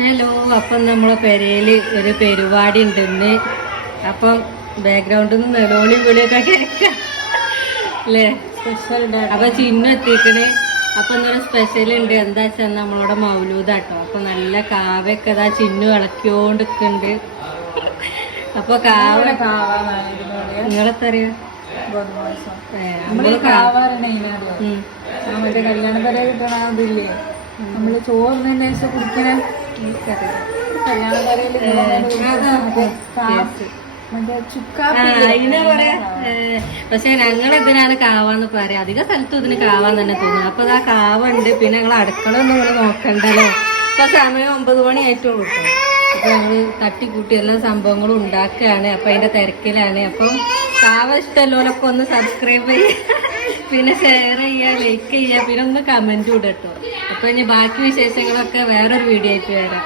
Hello, അപ്പം നമ്മളെ പെരയില് ഒരു പരിപാടി ഉണ്ടെന്ന്. അപ്പം ബാക്ക്ഗ്രൗണ്ടിൽ നിന്ന് നെലോളിയും വിളിയൊക്കെ കേൾക്കാം അല്ലേ? സ്പെഷ്യൽ അപ്പൊ ചിന്നു എത്തിക്കണ്. അപ്പൊ ഇന്നൊരു സ്പെഷ്യൽ ഉണ്ട്. എന്താ വെച്ചാൽ നമ്മളോട് മൗലൂദാട്ടോ. അപ്പൊ നല്ല കാവൊക്കെ ഇതാ ചിന്നു ഇളക്കിയോണ്ടിക്കുന്നുണ്ട്. അപ്പൊ കാവ നിങ്ങളെത്തറിയാ മറ്റേ കല്യാണ തല കിട്ടണ അതില്ലേ, നമ്മള് ചോറിന് ശേഷം കുടിക്കണ കല്യാണ തലയില് അതിനെ പറയാ. പക്ഷെ ഞങ്ങളെന്തിനാണ് കാവാന്ന് പറയാ. അധിക സ്ഥലത്തും ഇതിന് കാവാന്ന് തന്നെ തോന്നുന്നു. അപ്പൊ ആ കാവ ഉണ്ട്. പിന്നെ ഞങ്ങൾ അടുക്കളൊന്നും നിങ്ങൾ നോക്കണ്ടല്ലോ. ഇപ്പൊ സമയം 9 മണി ആയിട്ടുള്ളൂ കേട്ടോ. അപ്പൊ ഞങ്ങള് തട്ടിക്കൂട്ടി എല്ലാ സംഭവങ്ങളും ഉണ്ടാക്കുകയാണ്. അപ്പൊ അതിന്റെ തിരക്കിലാണ്. അപ്പം കാവ ഇഷ്ടമല്ലോലൊക്കെ ഒന്ന് സബ്സ്ക്രൈബ് ചെയ്യുക, പിന്നെ ഷെയർ ചെയ്യുക, ലൈക്ക് ചെയ്യുക, പിന്നെ ഒന്ന് കമന്റ് ഇടട്ടോ. അപ്പൊ ഇനി ബാക്കി വിശേഷങ്ങളൊക്കെ വേറൊരു വീഡിയോ ആയിട്ട് വരാം.